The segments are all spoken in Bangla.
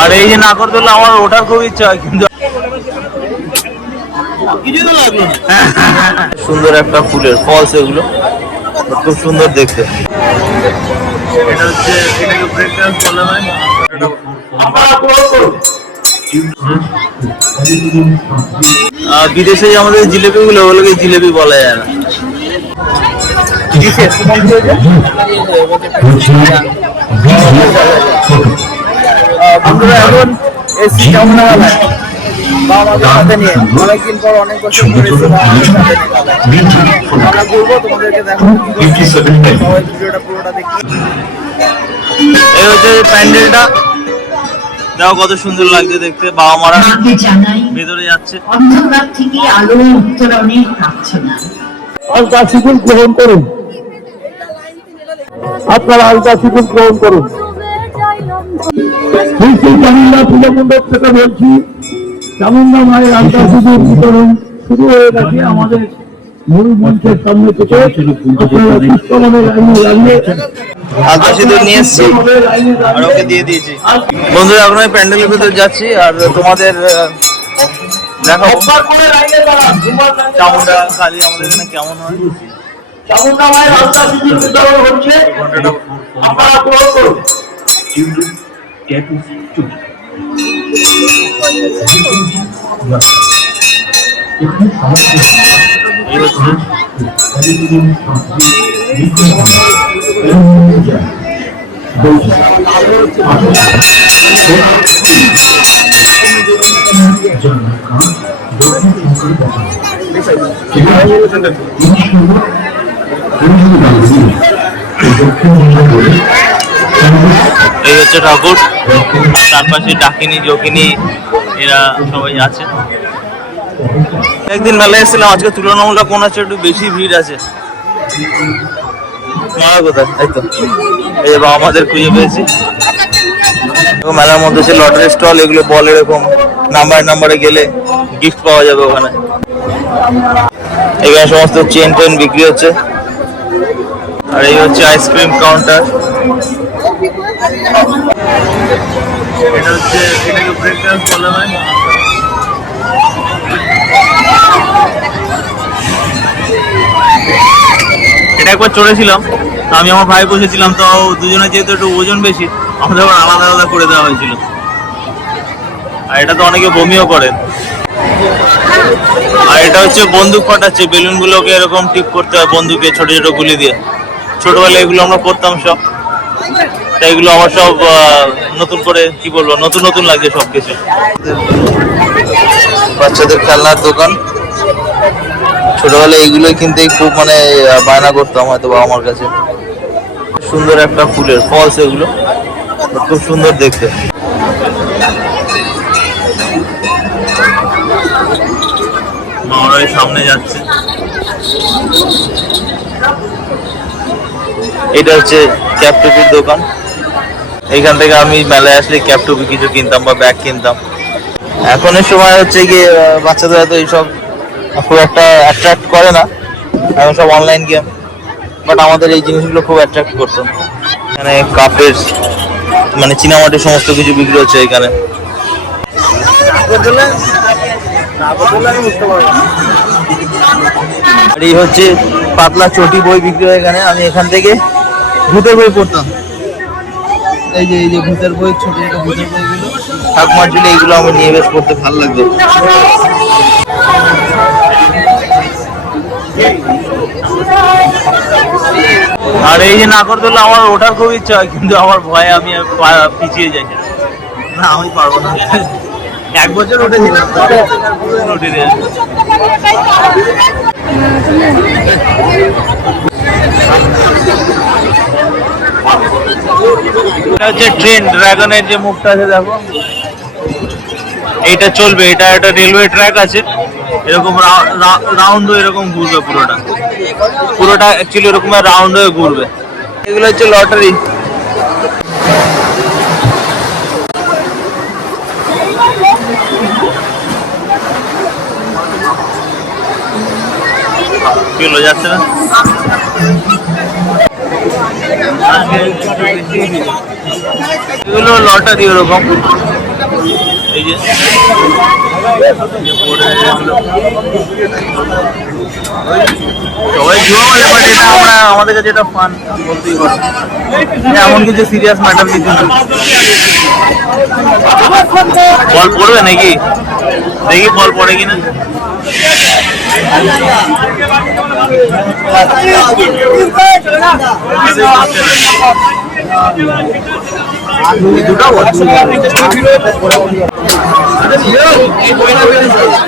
আর এই যে নাগরদোলা আমার ওঠার খুব ইচ্ছা হয় কিন্তু সুন্দর একটা ফুলের ফলস এগুলো খুব সুন্দর দেখতে। এটা হচ্ছে এটাকে ব্রেক ডান্স বলা হয়। বিদেশে যে আমাদের জিলেপি গুলো ওগুলোকে জিলেপি বলা যায় না। কিসের? আহ, বন্ধুরা এখন এসি কেমন বা আমাদের সাথে নিয়ে অনেকদিন পর অনেক বছর পর এসে বা আমাদের সাথে নিয়ে খেলা। আমরা ঘুরবো তোমাদেরকে দেখো ভিডিওটা পুরোটা দেখি। এই হচ্ছে প্যান্ডেলটা। দেখো কত সুন্দর লাগছে দেখতে। বাবা মারা ভেতরে যাচ্ছে। অন্ধকার থেকে আলো উত্তরণে আলতা শিকুল গ্রহণ করুন। আপনারা আলতা শিকুল গ্রহণ করুন। চামুন্ডা পূজা মণ্ডপ থেকে বলছি। চামুন্ডা মায়ের আলতা শিকুল বিতরণ শুরু হয়ে গেছে আমাদের মূল মঞ্চের সামনে থেকে। আপনারা পুষ্পমনে লাইনে দাঁড়িয়ে আলতা সিঁদুর নিয়ে এসছি আর ওকে দিয়ে দিয়েছি। বন্ধুরা এখন আমি প্যান্ডেলের ভিতর যাচ্ছি আর তোমাদের দেখাবো। চামুন্ডা কালী আমাদের এখানে কেমন হয়? চামুন্ডা মায়ের আলতা শিকুল বিতরণ হচ্ছে। আপনারা গ্রহণ করুন। এই হচ্ছে এই হচ্ছে ঠাকুর। তার পাশে ডাকিনি, যোগিনী, এরা সবাই আছে। একদিন মেলায় এসেছিলাম, আজকে তুলনামূলক কোন হচ্ছে একটু বেশি ভিড় আছে। মারা কোথায়? এই তো। এই যে আমাদের খুঁজে পেয়েছি। মেলার মধ্যে হচ্ছে লটারি স্টল, এগুলো বল এরকম। নাম্বার নাম্বারে গেলে গিফট পাওয়া যাবে ওখানে। এখানে সমস্ত চেন টেন বিক্রি হচ্ছে। আর এই হচ্ছে আইসক্রিম কাউন্টার এটা হচ্ছে এটা একবার চড়েছিলাম। আমি আমার ভাই বসেছিলাম, তো দুজনে যেহেতু একটু ওজন বেশি, আমাদের আবার আলাদা আলাদা করে দেওয়া হয়েছিল। আর এটা তো অনেকে বমিও করে। আর এটা হচ্ছে বন্দুক ফাটাচ্ছে বেলুন গুলোকে এরকম টিপ করতে হয় বন্দুকে ছোট ছোট গুলি দিয়ে। ছোটবেলায় এগুলো আমরা করতাম সব। তাই এগুলো আমার সব নতুন করে কি বলব নতুন নতুন লাগছে সব কিছু বাচ্চাদের খেলনার দোকান। ছোটবেলায় এগুলোই কিনতে খুব মানে বায়না করতাম হয়তো বাবা মার কাছে। সুন্দর একটা ফুলের ফলস এগুলো খুব সুন্দর দেখতে। মামারা সামনে যাচ্ছে। এটা হচ্ছে ক্যাপ টুপির দোকান। এইখান থেকে আমি মেলায় আসলে ক্যাপ টুপি কিছু কিনতাম বা ব্যাগ কিনতাম। এখনের সময় হচ্ছে গিয়ে বাচ্চাদের হয়তো এইসব খুব একটা অ্যাট্রাক্ট করে না। এখন সব অনলাইন গেম বাট আমাদের এই জিনিসগুলো খুব অ্যাট্রাক্ট করতো। এখানে কাপের মানে চীনামাটির সমস্ত কিছু বিক্রি হচ্ছে এখানে। আর এই হচ্ছে পাতলা চটি বই বিক্রি হয় এখানে। আমি এখান থেকে ভূতের বই পড়তাম। এই যে এই যে ভূতের বই, ছোট ছোট ভূতের বইগুলো ঠাকুমার জন্য এইগুলো আমার নিয়ে বেশ পড়তে ভালো লাগতো আর এই যে নাগরদোলা, আমার ওঠার খুব ইচ্ছা হয়, কিন্তু আমার ভয়ে আমি পিছিয়ে যাই। না, আমি পারব না। এক বছর উঠেছিলাম। উঠে এটা হচ্ছে ট্রেন, ড্রাগনের যে মুখটা আছে দেখো। এইটা চলবে, এটা একটা রেলওয়ে ট্র্যাক আছে। এরকম রাউন্ড হয়ে এরকম ঘুরবে পুরোটা। পুরোটা অ্যাকচুয়ালি এরকম রাউন্ড হয়ে ঘুরবে। এগুলো হচ্ছে লটারি। হলো যাচ্ছে না? এগুলো লটারি ওরকম। এই যে। সবাই জুয়া বলে বাট এটা আমরা আমাদের কাছে এটা ফান বলতেই পারো। এটা এমন কিছু সিরিয়াস ম্যাটার কিছু বল পড়বে নাকি? দেখি বল পড়ে কিনা। বল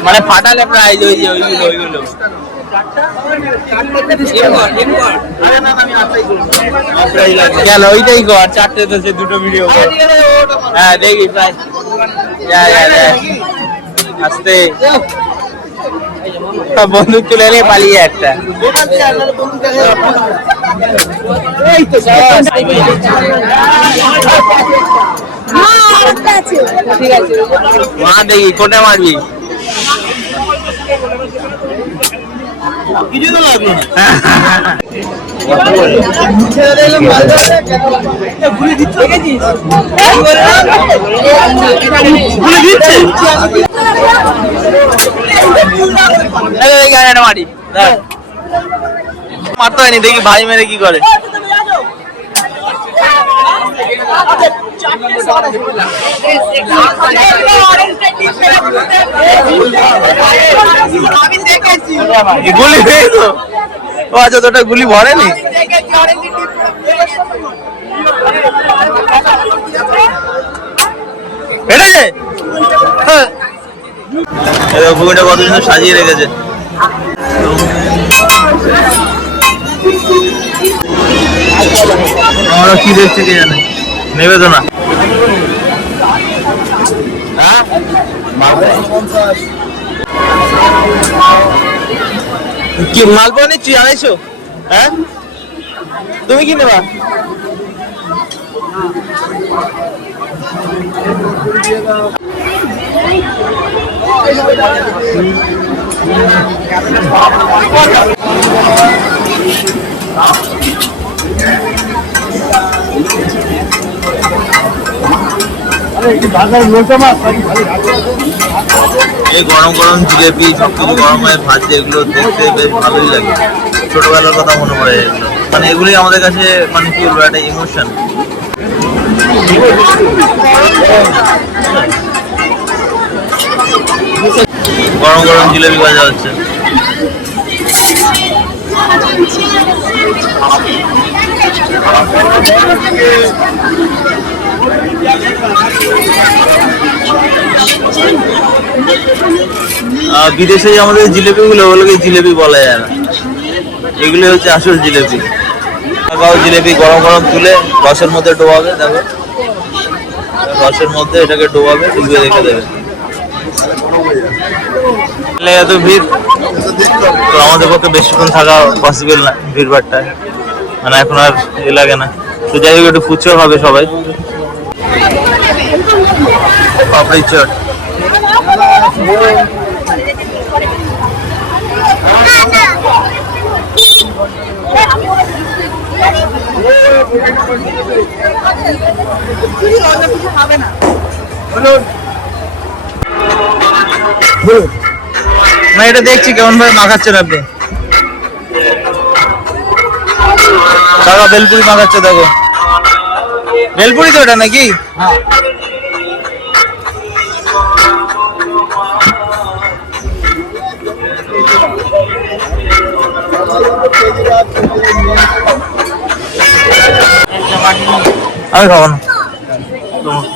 মানে ফাটালে প্রাইজ ওই ওইটাই কর, চারটে তো সে দুটো ভিডিও হ্যাঁ দেখি প্রাইজ যা যা যা। আস্তে। বন্দুক তুলে নিয়ে পালিয়ে একটা। মা দেখি কোনটা মারবি? লাগল মারি মারতে হয়নি দেখি ভাই মেরে কি করে। গুলি পেয়েছ ও আচ্ছা তোটা গুলি ভরেনি পেটেছে হ্যাঁ। দেখো ভূমিটা কত সুন্দর সাজিয়ে রেখেছে? আমরা কি দেখছে কে জানে? নেবে তো না। হ্যাঁ? কি মালপোয়া নিচ্ছি, আড়াইশো? হ্যাঁ? তুমি কি নেবা? এই গরম গরম জিলেপি সব কিছু গরম হয়ে ভাজছে, এগুলো দেখতে বেশ ভালোই লাগে। ছোটবেলার কথা মনে পড়ে এগুলো। মানে এগুলোই আমাদের কাছে মানে কি বলব, একটা ইমোশন গরম গরম জিলেপি ভাজা হচ্ছে বিদেশে আমাদের জিলেপিগুলো ওগুলোকে জিলেপি বলা যায় না। এগুলো হচ্ছে আসল জিলেপি জিলেপি গরম গরম তুলে রসের মধ্যে ডোবাবে, দেখো। রসের মধ্যে এটাকে ডোবাবে ডুবিয়ে রেখে দেবে। এত ভিড়? তো আমাদের পক্ষে বেশিক্ষণ থাকা পসিবল না ভিড় ভাড়টায় মানে এখন আর এ লাগে না। তো যাই হোক একটু ফুচো হবে সবাই। পাপড়ি চট। না এটা দেখছি, কেমন ভাবে মাখাচ্ছেন আপনি। কাকা, বেলপুরি মাখাচ্ছে, দেখো। বেলপুরি তো এটা নাকি? আমি খাব না।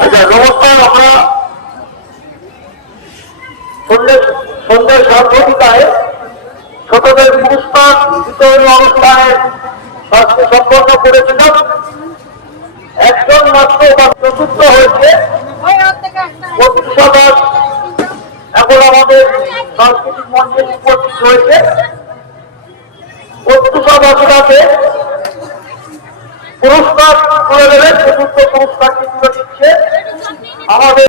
আচ্ছা সন্ধ্যে সাতটায় ছোটদের পুরস্কার বিতরণ অনুষ্ঠানে সম্পন্ন করেছিলাম একজন মাত্র বা চতুর্থ হয়েছে। প্রতিষ্ঠাবাস এখন আমাদের সাংস্কৃতিক মঞ্চে উপস্থিত হয়েছে। প্রত্যুষাবাসীরাকে পুরস্কার তুলে দেবে চতুর্থ পুরস্কারটি তুলে দিচ্ছে আমাদের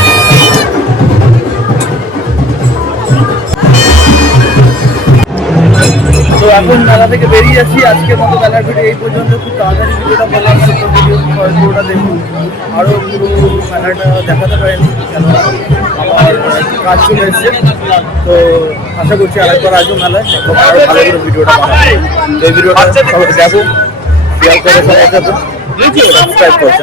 এখন মেলা থেকে বেরিয়ে যাচ্ছি আজকের মতো মেলার ভিডিও এই পর্যন্ত। খুব তাড়াতাড়ি ভিডিওটা বললাম পুরোটা দেখুন। আরও পুরো মেলাটা দেখাতে পারেনি আমার কাজ চলে এসছে। তো আশা করছি আরেকবার আসব মেলায়। ভালো করে ভিডিওটা এই ভিডিওটা সবাই দেখো শেয়ার করে সবাই সাবস্ক্রাইব করছে